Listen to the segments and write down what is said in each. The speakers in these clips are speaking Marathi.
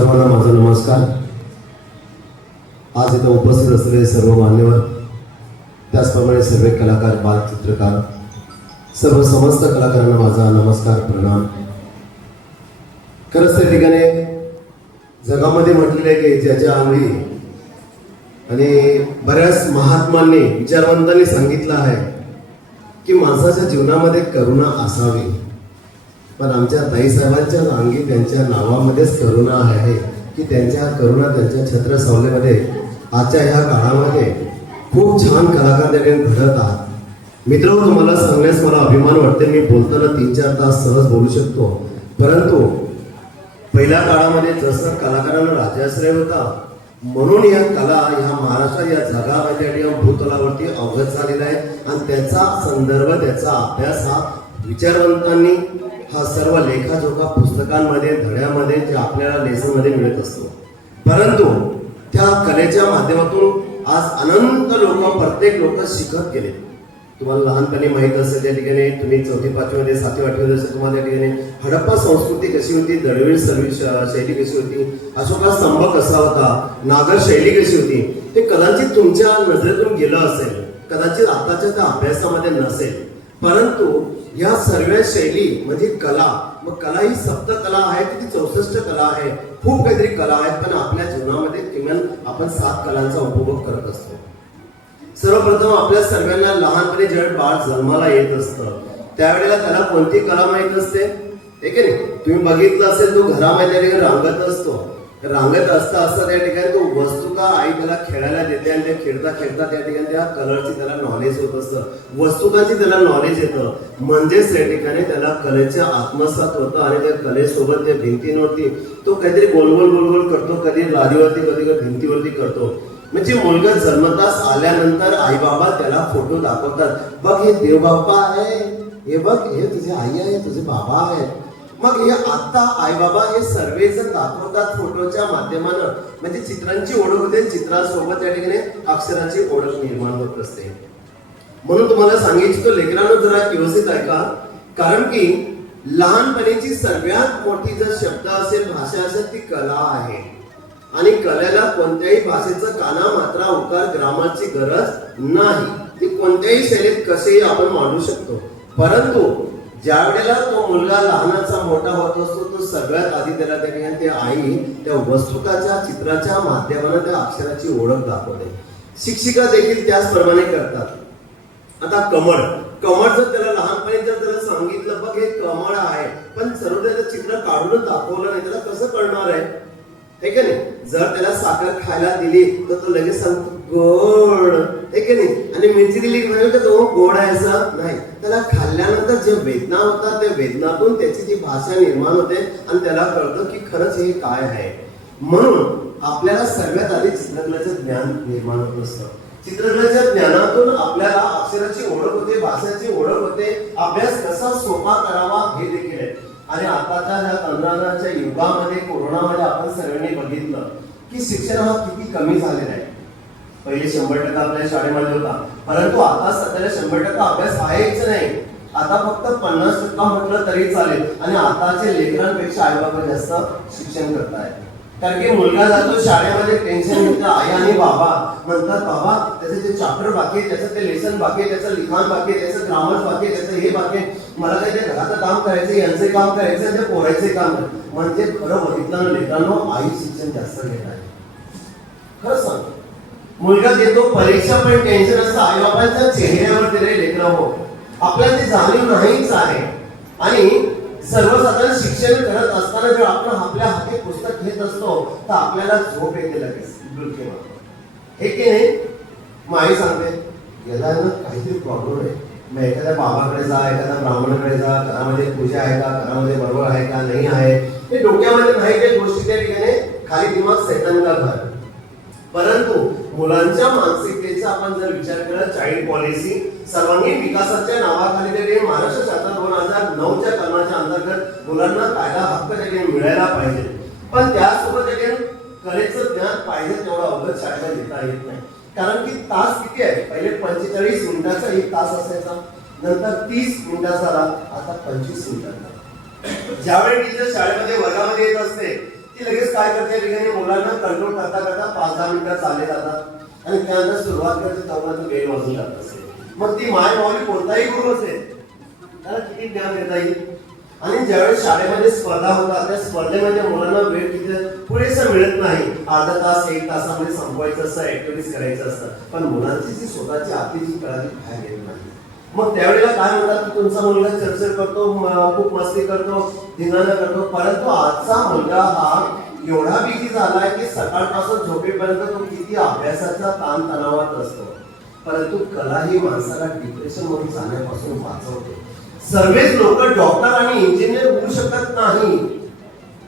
सर्वांना माझा नमस्कार। आज इथं उपस्थित असलेले सर्व मान्यवर, त्याचप्रमाणे सर्व कलाकार, बाल चित्रकार, सर्व समस्त कलाकारांना माझा नमस्कार, प्रणाम। खरंच त्या ठिकाणी जगामध्ये म्हटलेले आहे की ज्याच्या अंगी आणि बऱ्याच महात्मांनी, विचारवंतांनी सांगितलं आहे की माणसाच्या जीवनामध्ये करुणा असावी, पण आमच्या ताईसाहेबांच्या अंगी त्यांच्या नावामध्येच करुणा आहे की त्यांच्या करुणा, त्यांच्या छत्रसावलीमध्ये आजच्या ह्या काळामध्ये खूप छान कलाकार त्यांनी घडत आहात। मित्र, तुम्हाला सांगण्यास मला अभिमान वाटते, मी बोलताना 3-4 तास सहज बोलू शकतो, परंतु पहिल्या काळामध्ये जसं कलाकारांना राजाश्रय होता, म्हणून या कला ह्या महाराष्ट्र या जगामध्ये भूतलावरती अवगत झालेला आहे आणि त्याचा संदर्भ, त्याचा अभ्यास हा विचारवंतांनी, हा सर्व लेखाजोखा पुस्तकांमध्ये, धड्यामध्ये जे आपल्याला लेसनमध्ये मिळत असतो। परंतु त्या कलेच्या माध्यमातून आज अनंत लोक, प्रत्येक लोक शिकत गेले। तुम्हाला लहानपणी माहित असेल त्या ठिकाणी, तुम्ही 4वी-5वी मध्ये, 7वी-8वी मध्ये असेल, तुम्हाला त्या ठिकाणी हडप्पा संस्कृती कशी होती, दळवी शैली कशी होती, अशोका स्तंभ कसा होता, नागर शैली कशी होती, ते कदाचित तुमच्या नजरेतून गेलं असेल, कदाचित आताच्या त्या अभ्यासामध्ये नसेल, परंतु या सर्व शैली म्हणजे कला, मग कला ही सप्तकला आहे की ती 64 कला आहे, खूप काहीतरी कला आहेत, पण आपल्या जीवनामध्ये किमान आपण 7 कलांचा उपभोग करत असतो। सर्वप्रथम आपल्या सर्वांना लहानपणी ज्यावेळी बाळ जन्माला येत असतं त्यावेळेला त्याला कोणती कला माहित असते, ठीक आहे? तुम्ही बघितलं असेल, तो घरामध्ये रांगत असतो, रांगत असता त्या ठिकाणी तो वस्तू का आई त्याला खेळायला देते आणि ते खेळता खेळता त्या ठिकाणी त्या कलरची त्याला नॉलेज होत असतं, वस्तुकांची त्याला नॉलेज येतं, म्हणजेच त्या ठिकाणी त्याला कलेच्या आत्मसात होतं आणि त्या कलेसोबत त्या भिंतींवरती तो काहीतरी गोलगोल गोलगोल करतो, कधी लादीवरती कधी भिंतीवरती करतो। म्हणजे मुलगा जन्मताच आल्यानंतर आई बाबा त्याला फोटो दाखवतात, बघ हे देव बाप्पा आहे, हे बघ हे तुझे आई आहे, तुझे बाबा आहे। मग हे आता आई बाबा हे सर्वजण दाखवतात फोटोच्या माध्यमानं, म्हणजे चित्रांची ओळख होते, चित्रासोबत त्या ठिकाणी अक्षराची ओळख निर्माण होत असते। म्हणून तुम्हाला सांगितलं, लेकरांनो जरा व्यवस्थित ऐका, कारण की लहानपणीची सर्वात मोठी जर शब्द असेल, भाषा असेल, ती कला आहे आणि कलेला कोणत्याही भाषेचं काना, मात्रा, उकार, ग्रामरची गरज नाही, ती कोणत्याही शैलीत कसेही आपण मांडू शकतो। परंतु ज्या वेळेला तो मुलगा लहानाचा मोठा होत असतो, तो सगळ्यात आधी त्याला त्या ठिकाणी ते आई त्या वस्तुकाच्या, चित्राच्या माध्यमाने त्या अक्षराची ओळख दाखवते। शिक्षिका देखील त्याचप्रमाणे करतात। आता कमळ जर त्याला लहानपणी जर त्याला सांगितलं, बघ हे कमळ आहे, पण सर्व त्याचं चित्र काढून दाखवलं नाही, त्याला कसं कळणार आहे, हे की नाही? जर त्याला साखर खायला दिली तर तो लगेच सांगतो गोड, हे की नाही? आणि मिरची दिली म्हणजे तो गोड आहे असं नाही, त्याला खाल्ल्यानंतर जे वेदना होतात त्या वेदनातून त्याची ती भाषा निर्माण होते आणि त्याला कळतं की खरंच हे काय आहे। म्हणून आपल्याला सर्वात आधी चित्रकलेचं ज्ञान निर्माण होत असतं। चित्रकलेच्या ज्ञानातून आपल्याला अक्षराची ओळख होते, भाषेची ओळख होते, अभ्यास कसा सोपा करावा हे देखील आहे। आणि आताच्या ह्या तंत्रज्ञानाच्या युगामध्ये, कोरोनामध्ये आपण सर्वांनी बघितलं की शिक्षण हा किती कमी झालेला आहे। पहिले 100% आपल्या शाळेमध्ये होता, परंतु आता सध्याला 100% अभ्यास आहेच नाही, आता फक्त 50% म्हटलं तरी चालेल। आणि आताचे लेकरांपेक्षा आई बाबा जास्त शिक्षण करतायत, कारण की मुलगा जातो शाळेमध्ये, टेन्शन घेतो, आई आणि बाबा म्हणतात बाबा त्याचे जे चॅप्टर बाकी, त्याचं ते लेसन बाकी, त्याचं लिखाण बाकी, त्याचं ग्रामर बाकी, त्याचं हे बाकी, मला काही ते घराचं काम करायचं, यांचे काम करायचं, आणि ते पोरायचे काम। म्हणजे खरं बघितलं ना लेकरांनो, आई शिक्षण जास्त घेत आहे। खरं सांगतो, मुलगा देतो परीक्षा, पण टेन्शन असतं आई बाबांच्या चेहऱ्यावर ते लेकरं हो, आपल्याला ते जाणीव नाहीच आहे। आणि सर्वसाधारण शिक्षण करत असताना जेव्हा आपण आपल्या हाती पुस्तक घेत असतो तर आपल्याला झोप येते लगेच, हे की नाही? माई सांगते याला ना काहीतरी प्रॉब्लेम आहे, मग एखाद्या बाबाकडे जा, एखाद्या ब्राह्मणाकडे जा, घरामध्ये पूजा आहे का, घरामध्ये बरोबर आहे का नाही आहे, हे डोक्यामध्ये नाही त्या गोष्टी त्या ठिकाणी खाली दिमाग सैतान का घर। परंतु मुलांच्या मानसिकतेचा आपण जर विचार केला, चाइल्ड पॉलिसी सर्वांगीण विकासाच्या नावाखाली ते महाराष्ट्र शासन 2009च्या कलमाच्या अंतर्गत मुलांना कायदा हक्क त्याने मिळायला पाहिजे, पण त्यासोबत त्याने कलेचं ज्ञान पाहिजे तेवढा अवगत शाळेला देता येत नाही। कारण की तास किती आहे, पहिले 45 मिनिटाचा एक तास असायचा, नंतर 30 मिनिटाचा, आता 25 मिनिटाचा। ज्यावेळी टीचर शाळेमध्ये वर्गामध्ये येत असते ती लगेच काय करते ठिकाणी मुलांना कंट्रोल करता करता 5-10 मिनिटं चालले जातात आणि त्यानंतर सुरुवात करते तेव्हा तो बेल वाजून जात असेल. मग ती माय माऊली कोणताही गुरु असेल त्याला किती ज्ञान देता येईल. आणि ज्यावेळेस शाळेमध्ये स्पर्धा होतात त्या स्पर्धेमध्ये मुलांना वेळ किती पुरेसा मिळत नाही. अर्धा तास 1 तासामध्ये संपवायचं असतं, ऍक्टिव्हिटीज करायचं असतं, पण मुलांची जी स्वतःची आतीची कळा ती बाहेर येत नाही. मग त्यावेळेला काय म्हणतात की तुमचा मुलगा चरचर करतो, खूप मस्ती करतो, धिंगाणा करतो, परंतु आजचा मुलगा हा एवढा बिझी झालाय की सकाळपासून झोपेपर्यंत तो किती अभ्यासाचा ताण तणावात असतो. परंतु कला ही माणसाला डिप्रेशन मध्ये जाण्यापासून वाचवते. सर्वच लोक डॉक्टर आणि इंजिनियर होऊ शकत नाही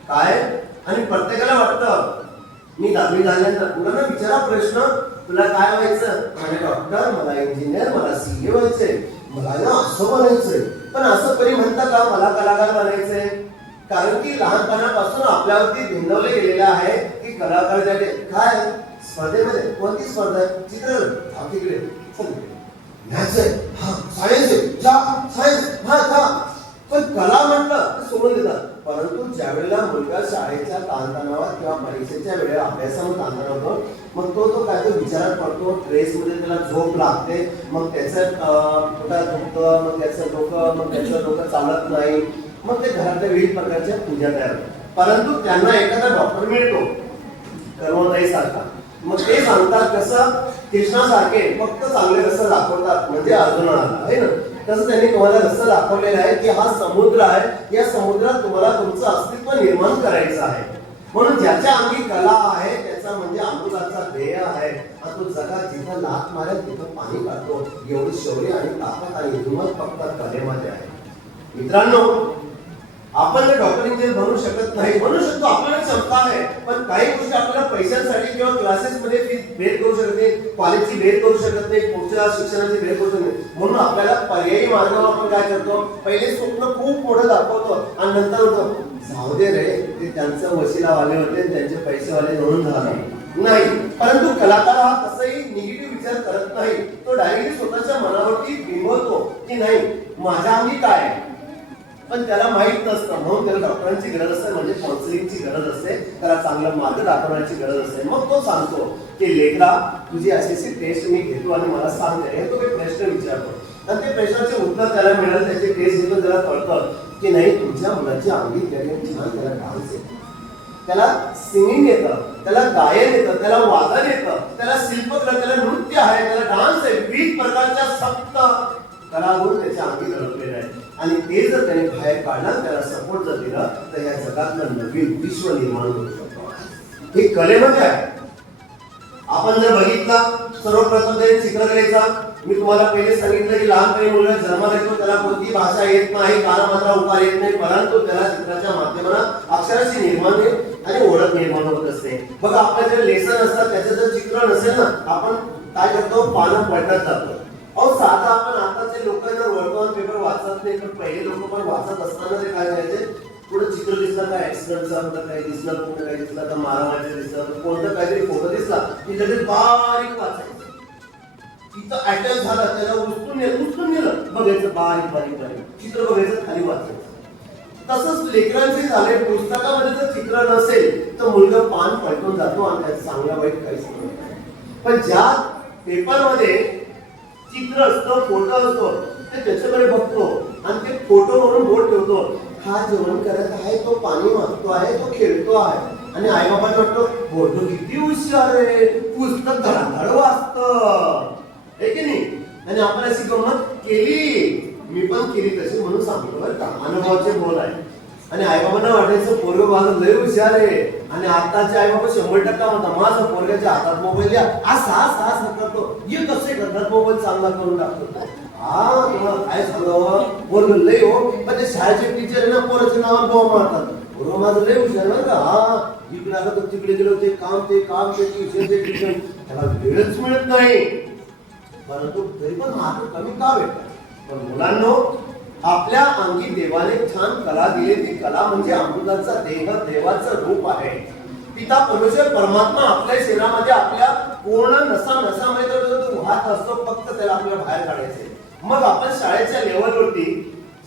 काय. आणि प्रत्येकाला वाटतं मी 10वी झाल्यानंतर मुलांना विचारा प्रश्न, तुला काय व्हायचं? मला डॉक्टर, मला इंजिनियर, मला सीए व्हायचंय, मला ना असं बनायचंय. पण असं कधी म्हणता का मला कलाकार बनायचंय? कारण की लहानपणापासून आपल्यावरती भिंडवले गेलेलं आहे की कलाकार काय स्पर्धेमध्ये कोणती स्पर्धा आहे? चित्र तिकडे मॅथ्स आहे, हा सायन्स आहे, जा सायन्स, हा जा. पण कला म्हटलं तर सोडून देतात. परंतु ज्या वेळेला मुलगा शाळेच्या ताणतणावात किंवा परीक्षेच्या वेळेला अभ्यासामध्ये ताणतणाव होतो, मग तो काय तो विचारात पडतो, स्ट्रेसमध्ये त्याला झोप लागते, मग त्याचं पोटात दुखतं, मग त्याचं डोकं चालत नाही, मग ते घरातल्या विविध प्रकारच्या पूजा तयार होतात. परंतु त्यांना एखादा डॉक्टर मिळतो कर्मोदय सारखा, मग ते सांगतात कसं कृष्णासारखे फक्त चांगले रस्ते दाखवतात, म्हणजे अर्जुनाला आहे ना, तसं त्यांनी तुम्हाला रस्ता दाखवलेला आहे की हा समुद्र आहे, या समुद्रात तुम्हाला तुमचं अस्तित्व निर्माण करायचं आहे. म्हणून ज्याच्या अंगी कला आहे त्याचा म्हणजे अमृताचा ध्येय आहे. आणि तो जगात जिथं लाथ मारेल तिथं पाणी काढतो. एवढी शौर्य आणि ताकद आणि हिंमत फक्त कलेमध्ये आहे. मित्रांनो, आपण डॉक्टर इंजिनियर बनू शकत नाही, बनू शकतो, आपल्याला क्षमता आहे, पण काही गोष्टी आपल्याला पैशांसाठी किंवा क्लासेसमध्ये फीस बेर करू शकत नाही, कॉलेजची बेर करू शकत नाही, पुढच्या शिक्षणाची बेर करू शकत नाही. म्हणून आपल्याला पर्यायी मार्गावर आपण काय करतो, पहिले स्वप्न खूप मोठं दाखवतो आणि नंतर होतो जाऊ दे रे, ते त्यांचं वशिलावाले होते, त्यांचे पैसेवाले म्हणून झाले नाही. परंतु कलाकार हा तसंही निगेटिव्ह विचार करत नाही. तो डायरेक्टली स्वतःच्या मनावरती बिंबवतो की नाही माझ्या अंगी काय आहे, पण त्याला माहित नसतं. म्हणून त्याला डॉक्टरांची गरज असते, म्हणजे काउन्सिलिंगची गरज असते, त्याला चांगलं मार्ग दाखवण्याची गरज असते. मग तो सांगतो की लेकरा तुझी अशी टेस्ट मी घेतो आणि मला सांगते, हे तो काही प्रश्न विचारतो आणि ते प्रश्नाचे उत्तर त्याला मिळालं, त्याची टेस्ट घेऊन त्याला कळतं की नाही तुमच्या मुलाच्या अंगी छान, त्याला डान्स येतो, त्याला सिंगिंग येतं, त्याला गायन येतं, त्याला वादन येतं, त्याला शिल्पकला, त्याला नृत्य आहे, त्याला डान्स आहे, विविध प्रकारच्या सप्त कलागुण त्याच्या अंगी दडपलेले आहे. आणि ते जर त्याने बाहेर काढलं, त्याला सपोर्ट जर दिला, तर या जगातलं नवीन विश्व निर्माण करू शकतो. हे कलेमध्ये आहे. आपण जर बघितलं सर्वप्रथम तरी चित्रकलेचा, मी तुम्हाला पहिले सांगितलं की लहानपणी मुलगा जन्माला येतो, त्याला कोणती भाषा येत नाही, कानामात्रा उकार येत नाही, परंतु त्याला चित्राच्या माध्यमातून अक्षराची निर्माण आणि ओळख निर्माण होत असते. बघा आपल्या जे लेसन असतात त्याचं जर चित्र नसेल ना, आपण काय करतो, पानं पलटत जातो. अहो साधा आपण आताचे लोक जर वर्तमान पेपर वाचत नाही, पण पहिले लोक पण वाचत असताना ते काय करायचे, पुढे चित्र दिसलं काय ऍक्सिडेंटचा, कुठं काही दिसलं, कुठं काही दिसलं तर मारामारीचं दिसलं, कोणतं काहीतरी फोटो दिसला की लगेच बारीक वाचायचं. तिथं अटॅक झाला त्याला उचलून नेलं बघायचं, बारीक बारीक बारीक चित्र बघायचं, खाली वाचायचं. तसंच लेकरांचे झाले, पुस्तकामध्ये जर चित्र नसेल तर मुलगा पान पलटून जातो आणि त्याचं चांगला वाईट काहीच नाही. पण ज्या पेपरमध्ये चित्र असतं, फोटो असतो, ते त्याच्याकडे बघतो आणि ते फोटो म्हणून बोट ठेवतो, हा जेवण करत आहे, तो पाणी मागतो आहे, तो खेळतो आहे. आणि आई बाबांना वाटतो फोटो किती हुशार आहे, पुस्तक धडाधड वाचतं, हे की नाही. आणि आपण अशी गंमत केली, मी पण केली तशी, म्हणून सांगतो बरं का, अनुभवाचे बोल आहे. आणि आईबाबांना वाटायचं पोरग माझं लय हुशार आहे, आणि आताचे आईबाबा 100% म्हणतात माझं पोरग्याच्या हातात मोबाईल द्या, असा करतो, हे कसे करतात, मोबाईल चांगला करून टाकतो. हा तुम्हाला काय सांगावं, पोरग लय हो, पण ते शाळेचे टीचर ना पोराचे नाव बोवा मारतात, पोरग माझं लय हुशार बरं का, हा इकडे आलं तर तिकडे गेलो, ते काम ते ट्युशन, त्याला वेळच मिळत नाही. परंतु तरी पण मार्क कमी का भेटतात. पण मुलांनो, आपल्या अंगी देवाने छान कला दिली, ती कला म्हणजे अमृताचा देह, देवाचं रूप आहे. पिता परमेश्वर परमात्मा आपल्या शरीरामध्ये आपल्या पूर्ण नसामध्ये तो वाहत असतो, फक्त त्याला आपल्याला बाहेर काढायचे. मग आपण शाळेच्या लेवलवरती,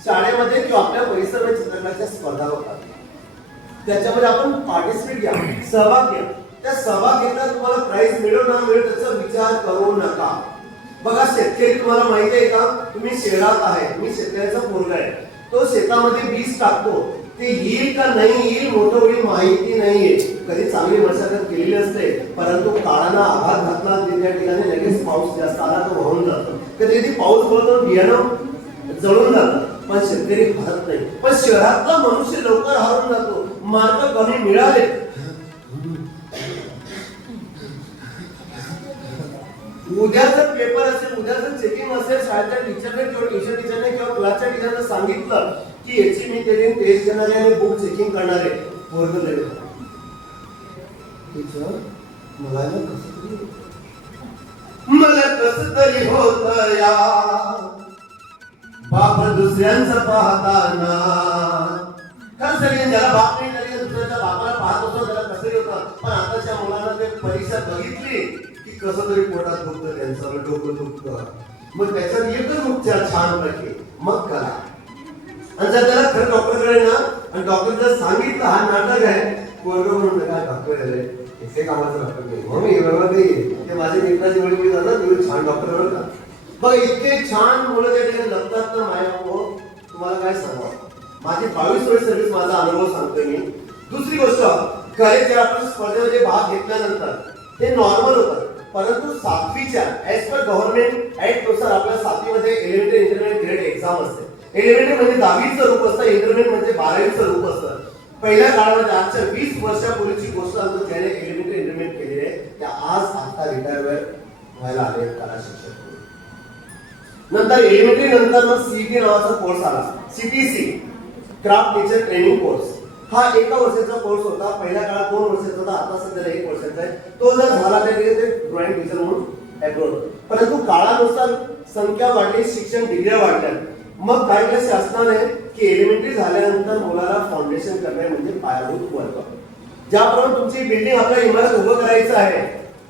शाळेमध्ये किंवा आपल्या परिसरात चित्रकलेच्या स्पर्धा होतात. त्याच्यामध्ये आपण पार्टिसिपेट घ्या, सहभाग घ्या. त्या सहभाग घेता तुम्हाला प्राइज मिळो ना मिळो त्याचा विचार करू नका. बघा शेतकरी तुम्हाला माहिती आहे का, तुम्ही शहरात आहे, मी शेतकऱ्याचा पोरगा आहे, तो शेतामध्ये बीज टाकतो, ते येईल का नाही येईल मोठं होईल माहिती नाहीये. कधी चांगली मशागत केलेली असते, परंतु काळानं आघात घातला त्या ठिकाणी लगेच पाऊस जास्त आला तर वाहून जातो. कधी कधी पाऊस पडतो बियाणं जळून जातं, पण शेतकरी हरत नाही. पण शहरातला मनुष्य लवकर हरून जातो, मार्क कमी मिळाले, उद्याचं पेपर असेल, उद्याचं चेकिंग असेल, शाळेच्या टीचरने किंवा ट्युशन टीचरने किंवा क्लासच्या टीचरने सांगितलं की याची मी तरी टेस्ट घेणार आहे आणि बुक चेकिंग करणार आहे, वर्ग लेवल टीचर मला कसं तरी होत या बाप दुसऱ्यांचं पाहताना. खरं सगळे ज्याला बाप नाही तरी दुसऱ्याच्या बापाला पाहत होतो त्याला कसंही होतं. पण आताच्या मुलांना ते परीक्षा बघितली की कसं तरी पोटात दुखतं, त्यांचं डोकं दुखतं, मग त्याच्यात एकच उपचार छान पैकी मग करा. आणि जर त्याला खरं डॉक्टरकडे ना आणि डॉक्टर जर सांगितलं हा नाटक आहे, पोरग म्हणून काय डॉक्टर झाले इथे कामाचं डॉक्टर नाही म्हणून एवढं नाही, ते माझे मित्राची वेळी मी जाणार तुम्ही छान डॉक्टर बरं का. बघ इतके छान मुलं त्या ठिकाणी लपतात ना माझ्या तुम्हाला काय सांगा. माझी 22 वर्ष सर्व्हिस, माझा अनुभव सांगतोय मी. दुसरी गोष्ट, खरे जे आपण स्पर्धेमध्ये भाग घेतल्यानंतर ते नॉर्मल होतं, परंतु 7वीच्या ऍज पर गव्हर्नमेंट ऍक्ट नुसार आपल्या 7वीमध्ये एलिमेंटरी इंटरमिडिएट ग्रेड एक्झाम असते. एलिमेंटरी म्हणजे 10वीचं रूप असतं, इंटरमिडिएट म्हणजे 12वीचं रूप असतं. पहिल्या काळामध्ये आजच्या 20 वर्षापूर्वीची गोष्ट असतो, ज्याने एलिमेंटरी इंटरमिडिएट केलेले आहे त्या आज आता रिटायर व्हायला आले कला शिक्षक. नंतर एलिमेंटरी नंतर मग सीईटी नावाचा कोर्स आला, CTC craft teacher training course. हा 1 वर्षाचा कोर्स होता, पहिल्या काळात 2 वर्षाचा होता, आता सध्याला 1 वर्षाचा आहे. तो जर झाला तर ते ड्रॉइंग टीचर म्हणून एब्रोड. परंतु काळानुसार संख्या वाढली, शिक्षण डिग्र्या वाढल्या, मग काय केलं शासनाने की एलिमेंटरी झाल्यानंतर मुलाला फाउंडेशन करणे म्हणजे पायाभूत वर्ग. ज्याप्रमाणे तुमची बिल्डिंग आपल्या इमारत उभं करायचं आहे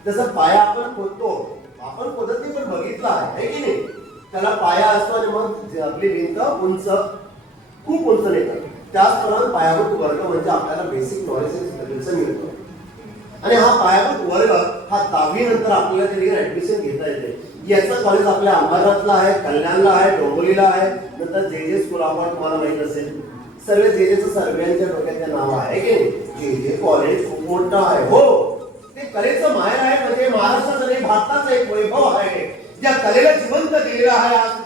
तसं पाया आपण खोदतो, आपण खोदत नाही पण बघितला आहे की नाही, त्याला पाया असतो आणि मग आपली भिंत उंच खूप उंच नेतात. त्याचप्रमाणे पायाभूत वर्ग म्हणजे आपल्याला बेसिक नॉलेज मिळतो. आणि हा पायाभूत वर्ग हा 10वी नंतर आपल्याला तरी ऍडमिशन घेता येते. याचं कॉलेज आपल्या अंबरनाथला आहे, कल्याणला आहे, डोंबिवलीला आहे. नंतर जे स्कूल आपण तुम्हाला माहित असेल, सर्व जेजेचं सर्वांच्या डोक्यात नाव आहे की नाही. जे कॉलेज खूप मोठं आहे, हो ते कलेचं माहेर आहे, म्हणजे महाराष्ट्राचं नाही भारताचं एक वैभव आहे, ज्या कलेला जिवंत दिलेला आहे. आज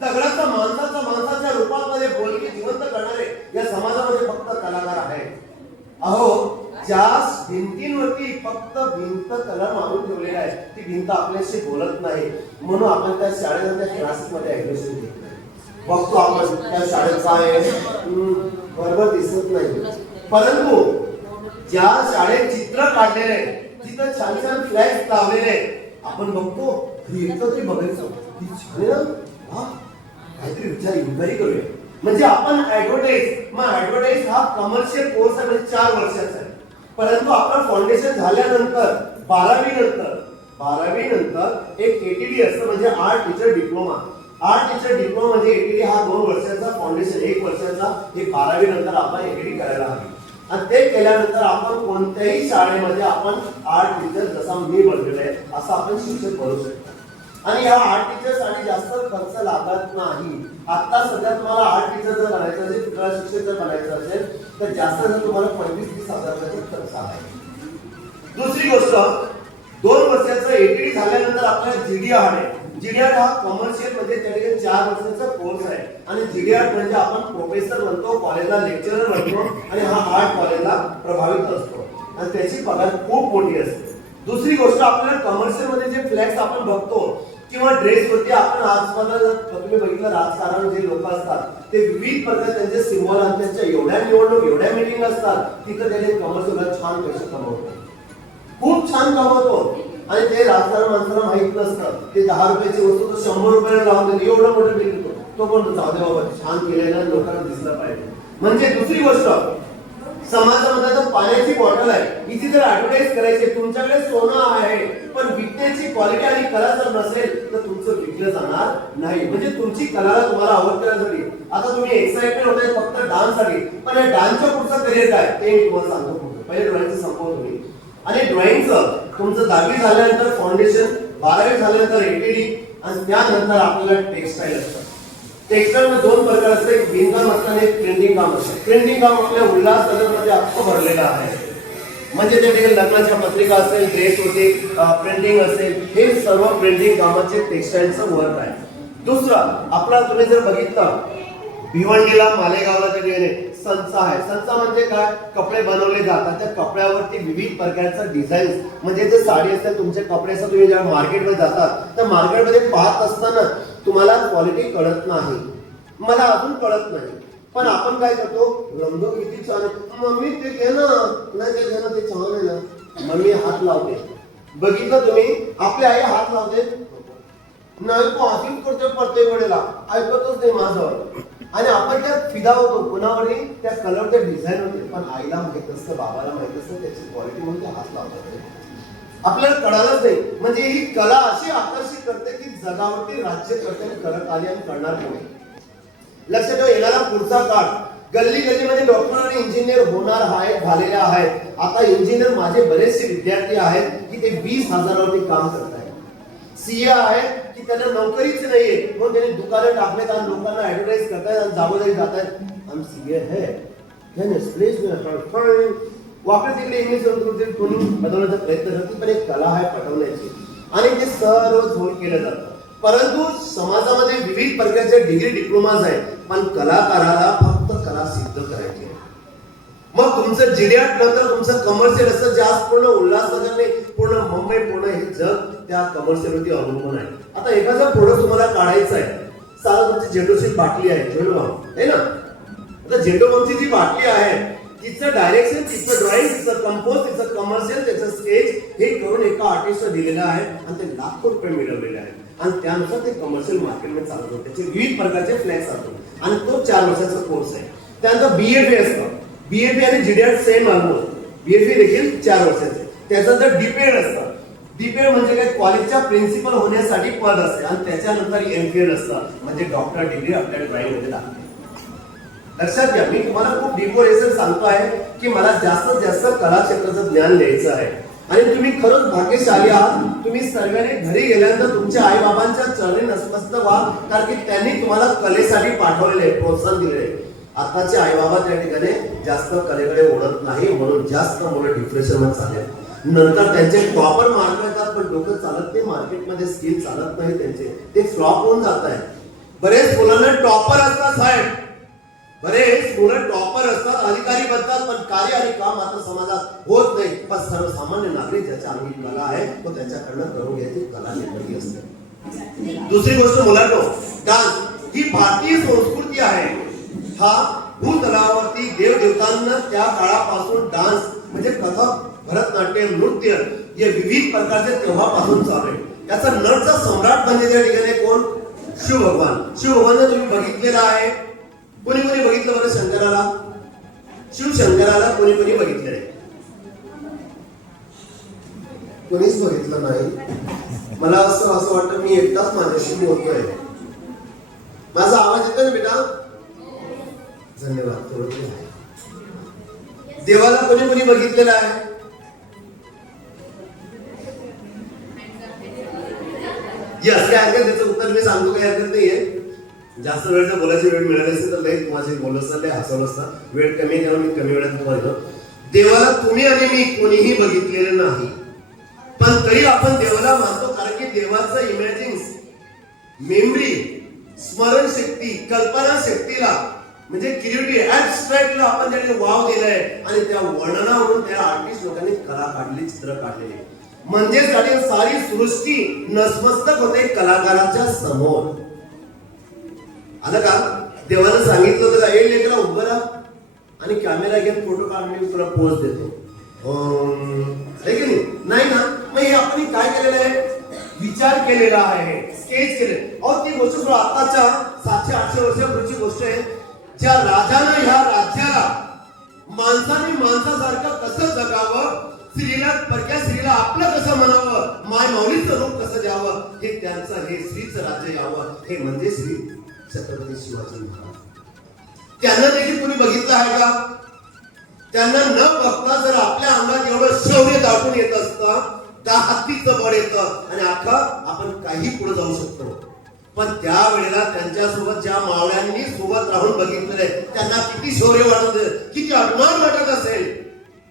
दगडाचा माणसाच्या रूपामध्ये बोलकी जिवंत करणारे या समाजामध्ये फक्त कलाकार आहेत. अहो ज्या भिंतींवरती फक्त भिंत कलर मारून ठेवलेला आहे, ती भिंत आपल्याशी बोलत नाही, म्हणून आपण त्या शाळेमध्ये क्लासेस मध्ये ऍडमिशन घेत नाही. बघतो आपण त्या शाळेचा बरोबर दिसत नाही, परंतु ज्या शाळेत चित्र काढलेले आहे, तिथं छान छान फ्लॅग लावलेले आपण बघतो, इतकं ते बघायचं की छान आहे ना, काहीतरी विचार इन्क्वायरी करूया. म्हणजे आपण ऍडव्हर्टाईज, मग ऍडव्हर्टाईज हा कमर्शियल कोर्स आहे, म्हणजे 4 वर्षाचा आहे. परंतु आपण फाउंडेशन झाल्यानंतर 12वी नंतर एक एटीडी असतं, म्हणजे art teacher diploma. Art teacher diploma म्हणजे एटीडी हा 2 वर्षाचा, फाउंडेशन 1 वर्षाचा. हे 12वी नंतर आपण एटीडी करायला हवी. आणि ते केल्यानंतर आपण कोणत्याही शाळेमध्ये आपण आर्ट टीचर, जसा मी बनलेलो आहे असं आपण शिक्षक बनू शकतो. आणि या आर्ट टीचरसाठी जास्त खर्च लागत नाही. आता सध्या तुम्हाला आर्ट टीचर जर बनायचं असेल, कुठला शिक्षक जर बनायचं असेल तर जास्त जर तुम्हाला 25-30 हजाराचा खर्च आहे. दुसरी गोष्ट, 2 वर्षाचं एटीडी झाल्यानंतर आपल्याला जीडीआर आहे. जीडीआर हा कमर्शियल म्हणजे त्यामध्ये 4 वर्षाचा कोर्स आहे. आणि जीडीआर म्हणजे आपण प्रोफेसर बनतो, कॉलेजला लेक्चरर बनतो, आणि हा आर्ट कॉलेजला प्रभावित असतो आणि त्याची पगार खूप मोठी असते. दुसरी गोष्ट, आपल्याला कमर्शियल मध्ये जे फ्लॅक्स आपण बघतो किंवा ड्रेस वरती आपण आजकाल तुम्ही बघितलं, राजकारण जे लोक असतात ते विविध प्रकारे त्यांचे सिम्बॉल आणि त्यांच्या एवढ्या निवडणूक, एवढ्या मीटिंग असतात, तिथं त्याने कमर्शियल छान पैसे कमवतो, खूप छान कमवतो. आणि ते राजकारण माणसाला माहित नसतं, ते 10 रुपयाची वस्तू तर 100 रुपयाला लावून देते, एवढं मोठं बिल देतो. तो पण जाऊ दे बाबा, छान केलेलं लोकांना दिसलं पाहिजे. म्हणजे दुसरी गोष्ट, समाजामध्ये तर पाण्याची बॉटल आहे, इथे जर ऍडव्हर्टाईज करायची तुमच्याकडे सोनं आहे, पण विकण्याची क्वालिटी आणि कला जर नसेल तर तुमचं विकलं जाणार नाही. म्हणजे तुमची कलाला तुम्हाला आवड करण्यासाठी आता तुम्ही एक्साइटमेंट होते फक्त डान्स साठी, पण या डान्सचं पुढचं करिअर काय ते मी तुम्हाला सांगतो. पहिले ड्रॉइंगचं संपवतो तुम्ही, आणि ड्रॉइंगचं तुमचं 10वी झाल्यानंतर फाउंडेशन, 12वी झाल्यानंतर एटीडी, आणि त्यानंतर आपल्याला टेक्सटाईल असतं. टेक्सटाईल मध्ये 2 प्रकार असतात, एक विणकाम असतं आणि एक प्रिंटिंग काम असतं. प्रिंटिंग काम आपल्या उल्हासनगरमध्ये अख्खं भरलेलं आहे. म्हणजे त्या ठिकाणी लग्नाच्या पत्रिका असेल, ड्रेस होते, प्रिंटिंग असेल, हे सर्व प्रिंटिंग कामाचे टेक्सटाईलचं वर्क आहे. दुसरं आपला तुम्ही जर बघितलं भिवंडीला, मालेगावला त्या ठिकाणी संचा आहे. संचा म्हणजे काय, कपडे बनवले जातात, त्या कपड्यावरती विविध प्रकारचं डिझाईन, म्हणजे ते साडी असते, तुमचे कपडे असतात, तुम्ही जेव्हा मार्केटमध्ये जातात तर मार्केटमध्ये पाहत असताना तुम्हाला क्वालिटी कळत नाही, मला अजून कळत नाही, पण आपण काय करतो, रंग किती छान आहे, मम्मी ते घे ना, नाही ते घे ना, ते छान आहे ना, मम्मी हात लावते. बघितलं तुम्ही, आपली आई हात लावते नाही, तो हातीच करते प्रत्येक वेळेला, ऐकतच नाही माझं, आणि आपण त्या फिदा होतो कोणावरही, त्या कलर त्या डिझाईन होते, पण आईला माहित असतं, बाबाला माहित असतं त्याची क्वालिटी म्हणून ते हात लावतात, आपल्याला कळालंच नाही. म्हणजे ही कला अशी आकर्षित करते की जगावरती राज्य करते करत आली आणि करणार पुढे. लक्षात ठेवा, येणारा पुढचा काळ गल्ली गल्लीमध्ये डॉक्टर आणि इंजिनियर होणार आहे, झालेले आहेत. आता इंजिनियर माझे बरेचसे विद्यार्थी आहेत की ते 20,000वरती काम करत आहेत. सीए आहेत की त्यांना नोकरीच नाहीये, म्हणून त्यांनी दुकानं टाकलेत आणि लोकांना ऍडव्हर्टाईज करतायत आणि जागोजागी जातायत, हम सीए है, वाकडे तिकडे इंग्लिश कोणी बदलण्याचा प्रयत्न करते, पण एक कला आहे पटवण्याची, आणि ते सर्व झोल केलं जातं. परंतु समाजामध्ये विविध प्रकारचे डिग्री डिप्लोमाज आहेत, पण कलाकाराला फक्त कला सिद्ध करायची आहे. मग तुमचं जिडियाट नंतर तुमचं कमर्शियल असतं, जे आज पूर्ण उल्हासनगर नाही, पूर्ण मुंबई, पूर्ण हे जग त्या कमर्शियलवरती अवलंबून आहे. आता एखादा प्रोडक्ट तुम्हाला काढायचा आहे, सारा तुमची झेंडूची बाटली आहे, झेंडूबाम आहे ना, आता झेंडूबामची जी बाटली आहे तिचं डायरेक्शन, तिचं ड्रॉइंग, तिचं कंपोज, तिचं कमर्शियल, त्याचं स्केच हे करून एका आर्टिस्टला दिलेलं आहे आणि ते लाखो रुपये मिळवलेले आहेत, आणि त्यानुसार ते कमर्शियल मार्केटमध्ये चालतो. त्याचे विविध प्रकारचे फ्लॅक्स असतात आणि तो 4 वर्षाचा कोर्स आहे. त्यानंतर बीएफए असतं, बीएफए आणि जीडीएट सेम ऑलमोस्ट, बीएफए देखील 4 वर्षाचे. त्याच्यानंतर डीपीएड असतं, डीपीएड म्हणजे काय, कॉलेजच्या प्रिन्सिपल होण्यासाठी पद असते, आणि त्याच्यानंतर एमपीएड असतं, म्हणजे डॉक्टर डिग्री आपल्या ड्रॉइंग मध्ये लागते. लक्षात घ्या, मी तुम्हाला खूप डिपोरेशन सांगतो आहे की मला जास्तीत जास्त कला क्षेत्राचं ज्ञान द्यायचं आहे, आणि तुम्ही खरंच भाग्यशाली आहात. तुम्ही सर्वांनी घरी गेल्यानंतर तुमच्या आई बाबांच्या चरणी नतमस्तक व्हा, कारण की त्यांनी तुम्हाला कलेसाठी पाठवलेले, प्रोत्साहन दिलेले. आताचे आई बाबा त्या ठिकाणी जास्त कलेकडे ओढत नाही, म्हणून जास्त मुलं डिप्रेशन मध्ये चालले. नंतर त्यांचे प्रॉपर मार्क येतात, पण डोकं चालत नाही, मार्केटमध्ये स्किल चालत नाही त्यांचे, ते फ्लॉप होऊन जात आहे. बरेच मुलांना टॉपर असतात साहेब, बरेच मुलं टॉपर असतात, अधिकारी बनतात, पण कार्य आणि काम मात्र समाजात होत नाही. पण सर्वसामान्य नागरिक ज्याच्या अंगी कला आहे तो त्याच्याकडनं करून घ्यायची कला निर्मिती असते. दुसरी गोष्ट मुलांनो, डान्स ही भारतीय संस्कृती आहे. हा भूतलावरती देवदेवतांना त्या काळापासून डान्स म्हणजे कथक, भरतनाट्यम, नृत्य हे विविध प्रकारचे तेव्हापासून चालू आहे. त्याचा नटचा सम्राट बनले त्या ठिकाणी कोण, शिव भगवान. शिव भगवान तुम्ही बघितलेला आहे, कोणी कोणी बघितलं बरं शंकराला, शिवशंकराला कोणी कोणी बघितलं नाही, कोणीच बघितलं नाही. मला असं वाटतं मी एकटाच माझ्याशी बोलतोय. माझा आवाज येतो ना बेटा, धन्यवाद. देवाला कोणी कोणी बघितलेलं आहे, यस, काय हरकत, त्याचं उत्तर मी सांगतो, काही हरकत नाहीये. जास्त वेळ जर बोलायची वेळ मिळाली असेल तर लई माझी बोलत असतं, लई हसवलं असतं. वेळ कमी केला, मी कमी वेळात तुम्हाला. देवाला तुम्ही आणि मी कोणीही बघितलेलं नाही, पण तरी आपण देवाला मानतो, कारण की देवाचं इमॅजिन, मेमरी, स्मरणशक्ती, कल्पना शक्तीला म्हणजे क्रिएटिव्हिटी, ऍबस्ट्रॅक्टला आपण त्याने वाव दिलाय, आणि त्या वर्णनावरून त्या आर्टिस्ट लोकांनी कला काढली, चित्र काढलेले, म्हणजे सारी सृष्टी नसमस्तक होते कलाकाराच्या समोर. आलं का? देवानं सांगितलं होतं का, ए लेकरा उभं राहा आणि कॅमेरा घेऊन फोटो काढ, मी तुला पोज देतो, आहे की नाही ना? मग हे आपण काय केलेलं आहे, विचार केलेला आहे, स्केच केले. अहो ती गोष्ट आताच्या 700-800 वर्षापूर्वीची गोष्ट आहे, ज्या राजानं ह्या राज्याला माणसाने माणसासारखं कसं जगावं, स्त्रीला परक्या स्त्रीला आपलं कसं म्हणावं, माय माऊलीचं रूप कसं द्यावं, हे त्यांचं हे स्त्रीचं राज्य यावं, हे म्हणजे श्री छत्रपती शिवाजी महाराज. त्यांना देखील तुम्ही बघितलं आहे का? त्यांना न बघता जर आपल्या अंगात एवढं शौर्य दाटून येत असतं, त्या हत्तीचं बळ येतं आणि अख्खा आपण काही पुढे जाऊ शकतो. पण त्यावेळेला त्यांच्यासोबत ज्या मावळ्यांनी सोबत राहून बघितलेले त्यांना किती शौर्य वाटत, किती अभिमान वाटत असेल,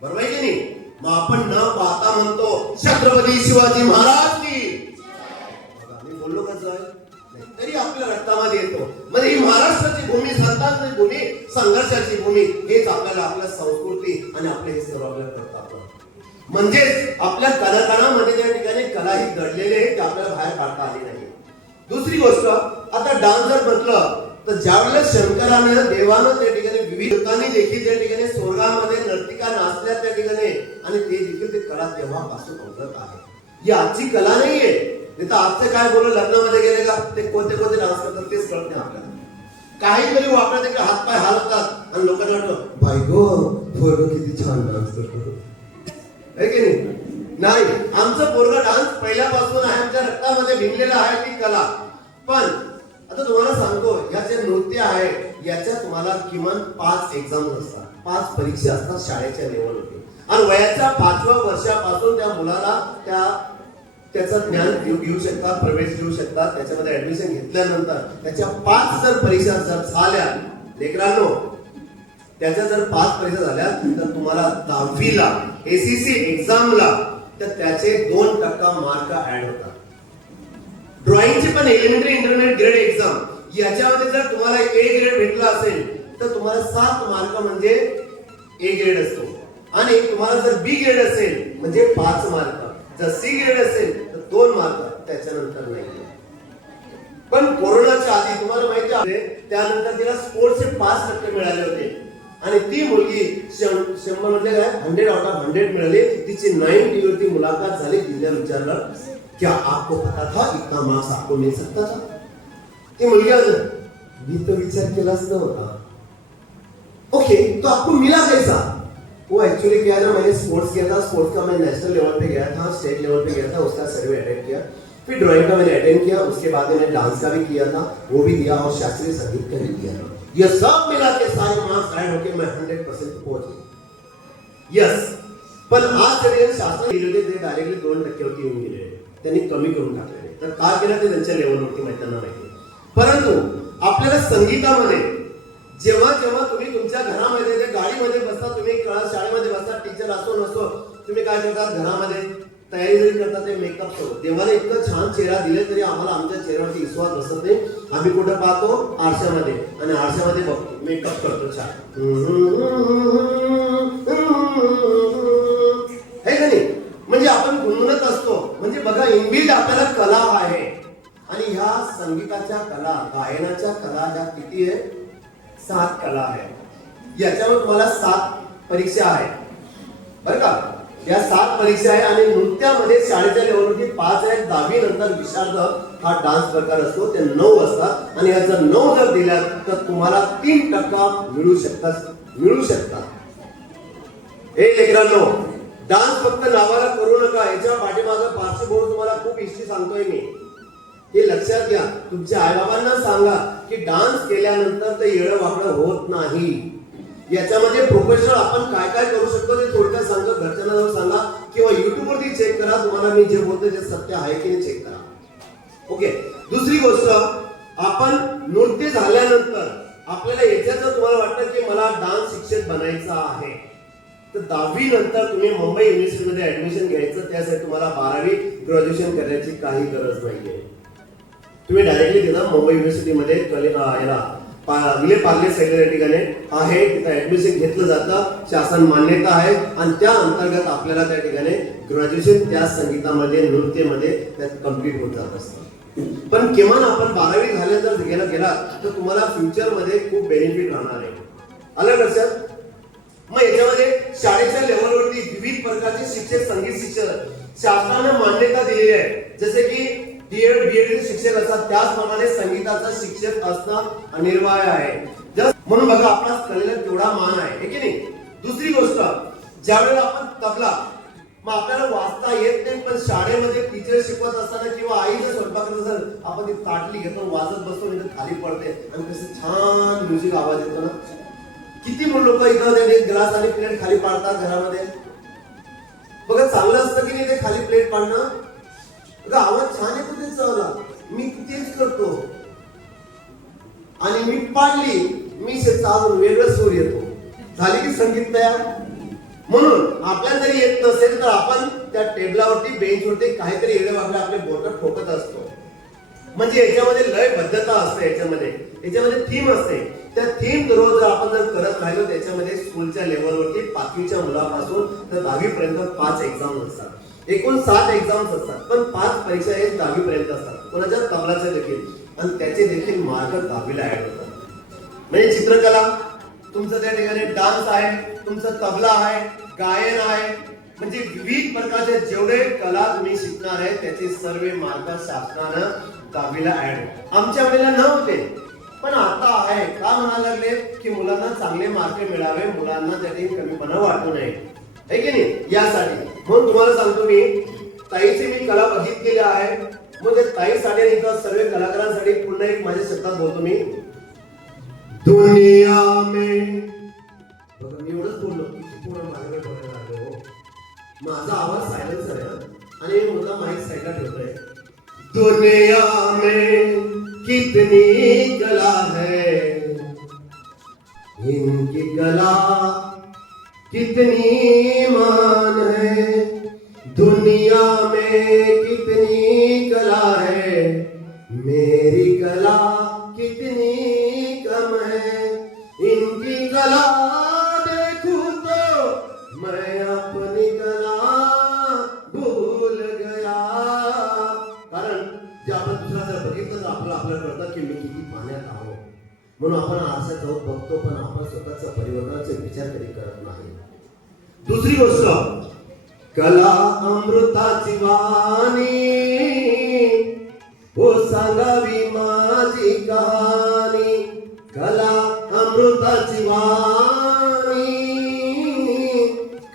बरोबर आहे की नाही? मग आपण न पाहता म्हणतो छत्रपती शिवाजी महाराज की. आम्ही बोललो कसं आहे तरी आपल्या रक्तामध्ये येतो. म्हणजे ही महाराष्ट्राची भूमी, संतांची भूमी, संघर्षाची भूमी, हेच आपल्याला आपल्या संस्कृती आणि आपले हे सर्व आपल्याला करतात. म्हणजेच आपल्या कलाकारामध्ये त्या ठिकाणी कला ही दडलेली आहे, ते आपल्याला बाहेर काढता आली नाही. दुसरी गोष्ट, आता डान्स जर म्हटलं तर ज्यावेळेस शंकरानं देवानं त्या ठिकाणी विविध लोकांनी देखील त्या ठिकाणी स्वर्गामध्ये नर्तिका नाचल्या त्या ठिकाणी, आणि ते देखील ते कला तेव्हापासून उतरत आहे. ही आजची कला नाहीये. नाही तर आजचं काय बोलू, लग्नामध्ये गेले का ते कोणते कोणते डान्स करतात तेच कळत नाही आपल्याला. काहीतरी वापरत तिकडे हातपाय हलवतात आणि लोकांना वाटतं भाई गो पोरगं किती छान डान्स करतो, आहे की नाही? आमचं पोरगं डान्स पहिल्यापासून आहे, आमच्या रक्तामध्ये भिनलेला आहे ती कला. पण आता तुम्हाला सांगतो, याचे नृत्य आहे, याच्या तुम्हाला किमान 5 एक्झाम असतात, 5 परीक्षा असतात शाळेच्या लेवलवरती. आणि वयाच्या 5व्या वर्षापासून त्या मुलाला त्याचं ज्ञान घेऊ शकतात, प्रवेश घेऊ शकतात. त्याच्यामध्ये ऍडमिशन घेतल्यानंतर त्याच्या 5 जर परीक्षा जर झाल्या लेकरांनो, त्याच्या जर 5 परीक्षा झाल्या तर तुम्हाला 10वीला एसीसी एक्झामला तर त्याचे 2% मार्क ऍड होतात. ड्रॉइंगची पण एलिमेंटरी इंटरमिडिएट ग्रेड एक्झाम, याच्यामध्ये जर तुम्हाला ए ग्रेड भेटला असेल तर तुम्हाला 7 मार्क म्हणजे ए ग्रेड असतो. आणि तुम्हाला जर बी ग्रेड असेल म्हणजे 5 मार्क, जर सी ग्रेड असेल तर 2 मार्क, त्याच्यानंतर नाही. पण कोरोनाच्या आधी तुम्हाला माहिती आहे, त्यानंतर तिला स्पोर्ट्सचे 5% मिळाले होते. आणि ती मुलगी 100 म्हणजे काय 100 आउट ऑफ 100 मिळाली. तिची 90 वरती मुलाखत झाली. तिला विचारलं क्या आपको पता था इतना मार्क्स आपको मिल सकता था? ती मुलगी मी तो विचार केलाच नव्हता. ओके, तो आपको मिला कैसा? वो एक्चुअली क्या है ना, मैंने स्पोर्ट्स किया था, स्पोर्ट्स का मैं नेशनल लेवल पे गया था, स्टेट लेवल पे गया था, उसका सर्वे अटेंड किया, फिर ड्राइंग का मैंने अटेंड किया, उसके बाद मैंने डांस का भी किया था, वो भी दिया, और शास्त्रीय संगीत का भी किया था. ये सब मिला के सारे मार्क्स ऐड होके मैं 100% पहुंच गया. यस, पण आज तरी शास्त्र दिले होते ते डायरेक्टली 2% वरती येऊन गेले, त्यांनी कमी करून टाकले. तर का केलं ते त्यांच्या लेवलवरती त्यांना माहिती. परंतु आपल्याला संगीतामध्ये जेव्हा जेव्हा तुम्ही तुमच्या घरामध्ये ते गाडीमध्ये बसता, तुम्ही शाळेमध्ये बसता, टीचर असो नसो, तुम्ही काय करता घरामध्ये तयारी जरी करता ते मेकअप सोबत. देवाने इतकं छान चेहरा दिले तरी आम्हाला आमच्या चेहऱ्यावरती विश्वास बसत नाही. आम्ही कुठं पाहतो आरशामध्ये, आणि आरशामध्ये बघतो मेकअप करतो छान, है का नाही? म्हणजे आपण गुणगुणत असतो. म्हणजे बघा, इनबिल्ड आपल्याला कला आहे. आणि ह्या संगीताच्या कला, गायनाच्या कला ह्या किती आहे? 7 कला आहे. याच्यावर तुम्हाला 7 परीक्षा आहे बरं का. या 7 परीक्षा आहे. आणि नृत्यामध्ये शाळेच्या लेवलवरती 5 आहे. 10वी नंतर विशारद हा डान्स प्रकार असतो, ते 9 असतात. आणि याचा 9 जर दिला तर तुम्हाला 3% मिळू शकतात. हे लेकरांनो, डान्स फक्त नावाला करू नका. याच्या पाठीमागं पार्श्वभूमी तुम्हाला खूप हिस्ट्री सांगतोय मी, हे लक्षात घ्या. तुमच्या आईबाबांना सांगा की डान्स केल्यानंतर ते येडं वाकडं होत नाही. याच्यामध्ये प्रोफेशनल आपण काय काय करू शकतो ते थोडक्यात सांगतो. घरच्यांना जाऊन सांगा किंवा युट्यूब वरती चेक करा. तुम्हाला मी जे बोलतो ते सत्य आहे की नाही चेक करा. ओके. दुसरी गोष्ट, आपण नृत्य झाल्यानंतर आपल्याला याच्याचं तुम्हाला वाटतं की मला डान्स शिक्षक बनायचं आहे, तर 10वी नंतर तुम्ही मुंबई युनिव्हर्सिटीमध्ये ऍडमिशन घ्यायचं. त्यासाठी तुम्हाला 12वी ग्रॅज्युएशन करण्याची काही गरज नाहीये. तुम्ही डायरेक्टली तिथं मुंबई युनिव्हर्सिटीमध्ये विले पार्ले साईडला ठिकाणी आहे, तिथं ऍडमिशन घेतलं जातं. शासन मान्यता आहे आणि त्या अंतर्गत आपल्याला त्या ठिकाणी ग्रॅज्युएशन त्या संगीतामध्ये, नृत्यामध्ये त्यात कम्प्लीट होत जात असतं. पण किमान आपण 12वी झाल्यानंतर गेला तर तुम्हाला फ्युचरमध्ये खूप बेनिफिट राहणार आहे. आलं लक्षात? मग याच्यामध्ये शाळेच्या लेवलवरती विविध प्रकारचे शिक्षक, संगीत शिक्षक शासनाने मान्यता दिलेली आहे. जसे की बीएड शिक्षक असतात, त्याचप्रमाणे संगीताचा शिक्षक असणं अनिवार्य आहे. म्हणून बघा, आपला कलेला केवढा मान आहे की नाही. दुसरी गोष्ट, ज्यावेळेला आपण तबला, मग आपल्याला वाचता येत नाही, पण शाळेमध्ये टीचर शिकवत असताना किंवा आई जर स्वयंपाक करत असेल, आपण ती ताटली घेतो, वाजत बसतो, म्हणजे खाली पडते आणि कसं छान म्युझिक आवाज येतो ना. किती लोक इथं ग्लास आणि प्लेट खाली पाडतात घरामध्ये. बघा चांगलं असतं की नाही ते खाली प्लेट पाडणं. बघा आवाज छान येतो ते चवला, मी तेच करतो. आणि मी पाडली, मी चालून वेगळं सूर येतो, झाली की संगीत तयार. म्हणून आपल्याला जरी येत नसेल तर आपण त्या टेबलावरती बेंचवरती काहीतरी येडे वागले आपले बोटं ठोकत असतो. म्हणजे याच्यामध्ये लयबद्धता असते, याच्यामध्ये थीम असते. त्या थीम रोज जर आपण करत राहिलो, त्याच्यामध्ये स्कूलच्या लेवलवरती 5वीच्या मुलापासून तर 10वी पर्यंत 5 एक्झाम असतात. एकूण 7 एक्झाम्स असतात, पण 5 परीक्षा हे 10वी पर्यंत असतात, कोणाच्या तबलाचे देखील. आणि त्याचे देखील मार्क 10वीला ऍड होतात. म्हणजे चित्रकला तुमचं, त्या ठिकाणी डान्स आहे, तुमचं तबला आहे, गायन आहे, म्हणजे विविध प्रकारचे जेवढे कला तुम्ही शिकणार आहे त्याचे सर्व मार्क शासनानं 10वीला ऍड होतात. आमच्या वेळेला नव्हते, पण आता आहे. का म्हणायला लागले की मुलांना चांगले मार्क मिळावे, मुलांना त्याने कमीपणा वाटू नये, है की नाही, यासाठी. म्हणून तुम्हाला सांगतो मी, ताईची मी कला बघितलेली आहे. मग ते ताईसाठी आणि सर्व कलाकारांसाठी पुन्हा एक माझ्या शब्दात बोलतो मी. दुनिया में, बघा मी एवढंच बोललो की पूर्ण माझ्याकडे बघायला लागले. हो, माझा आवाज सायलेन्स आहे आणि मुद्दा माईक साईडला ठेवतोय. दुनिया में कितनी कला है, इनकी कला कितनी मान है. दुनिया में कितनी कला है, मेरी कला कितनी कम है. इनकी कला देखूं तो मैं अपनी कला भूल गया. कारण जे आपण दुसरा जर बघितलं तर आपल्याला कळतं की मी किती पाण्यात आहो. म्हणून आपण आरशात जाऊन बघतो, पण आपण स्वतःच्या परिवर्तनाचे विचार कधी करत नाही. दुसरी गोष्ट, कला अमृताची वाणी, ओ सांगावी माझी कहाणी. कला अमृताची वाणी,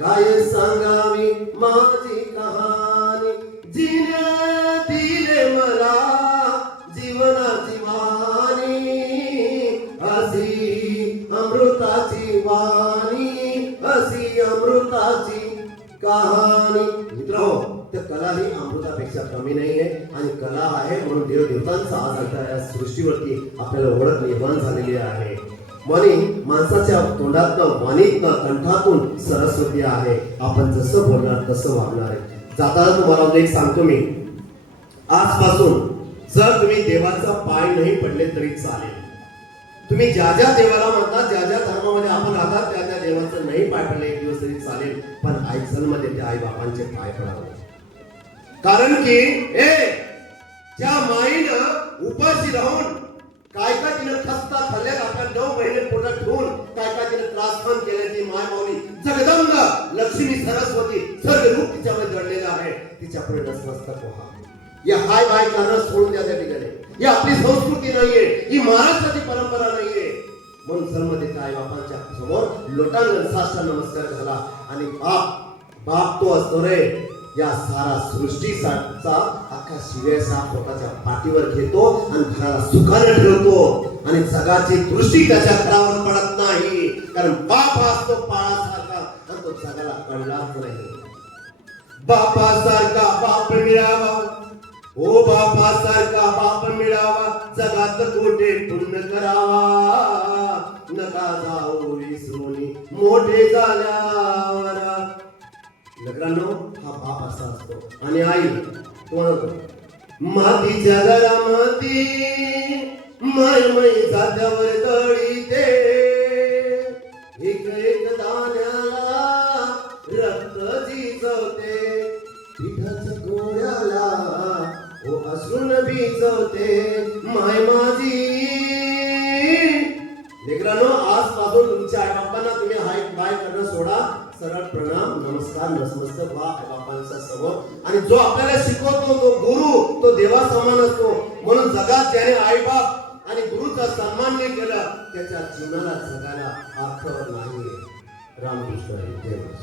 काय सांगावी माझी कहाणी. जिने दिले मला जीवनाची वाणी, अशी अमृताची वाणी, अशी अमृताची कहाणी. मित्रांनो, तर कला ही अमृतापेक्षा कमी नाही आहे आणि कला आहे म्हणून देवदेवतांचा आज आता या सृष्टीवरती आपल्याला ओळख निर्माण झालेली आहे. मनी माणसाच्या तोंडातनं, वाणीतनं, कंठातून सरस्वती आहे. आपण जसं बोलणार तसं वागणार आहे. जाताना तुम्हाला एक सांगतो मी, आजपासून जर तुम्ही देवाचा पाय नाही पडले तरी चालेल. तुम्ही ज्या ज्या देवाला म्हणता, ज्या ज्या धर्मामध्ये आपण राहतात, त्या त्या देवाचं नाही पाय पडले एक दिवस तरी चालेल, पण आईजन्मध्ये त्या आई बाबांचे पाय पडावे. कारण की ज्या माईनं उपाशी राहून काय काय तिनं खस्ता खाल्ल्यात, आपल्या 9 महिने पोटात ठेवून काय काय तिनं त्रासमान केले, ती माय माऊली जगदंबा लक्ष्मी सरस्वती सर्व रूप तिच्यामध्ये दडलेलं आहे. तिच्यापुढे नसमस्तक व्हा. या हाय बाय करणं सोडून द्या त्या ठिकाणी. ही आपली संस्कृती नाहीये, ही महाराष्ट्राची परंपरा नाहीये. म्हणून सर्व आई बापांच्या समोर लोटांगण साष्टांग नमस्कार झाला. आणि बाप तो असतो रे, या सारा सृष्टीचा अख्खा शिवेसा पोटाच्या पाठीवर घेतो आणि घराला सुखाने ठेवतो. आणि जगाची दृष्टी त्याच्या घरावर पडत नाही, कारण बाप असतो पाळासारखा आणि तो जगाला कळलाच नाही. बापासारखा बाप मिळावा, ओ बापासारखा बाप मिळावा, जगात कोठे पुण्य करावा. नका जाऊ विसरून मोठे झाल्यावर. मित्रांनो, हा बाप असा असतो. आणि आई कोण? मातीच्या घरामध्ये माय जात्यावर दळीते, एक एक दाण्याला रक्त झिजवते, पिठाच्या गोळ्याला ओ असून भिजवते माय माझी. मित्रांनो, आजपासून तुमच्या आई बापांना तुम्ही हाय बाय करणं सोडा. सरळ प्रणाम नमस्कार नमस्कार व्हा आई बापांच्या समोर. आणि जो आपल्याला शिकवतो तो गुरु, तो देवा समान असतो. म्हणून जगात ज्याने आई बाप आणि गुरुचा सन्मान नाही केला, त्याच्या जीवनाला जगायला अर्थ नाही. रामकृष्ण हरी. जय महाराज.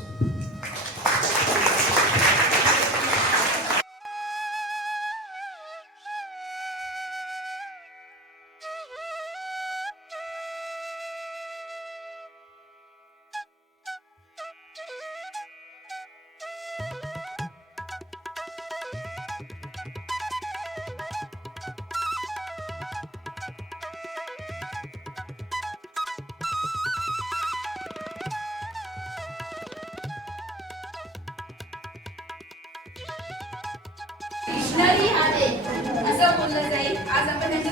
कृष्णारी हाते असं बोललं जाईल. आज आपण त्यांची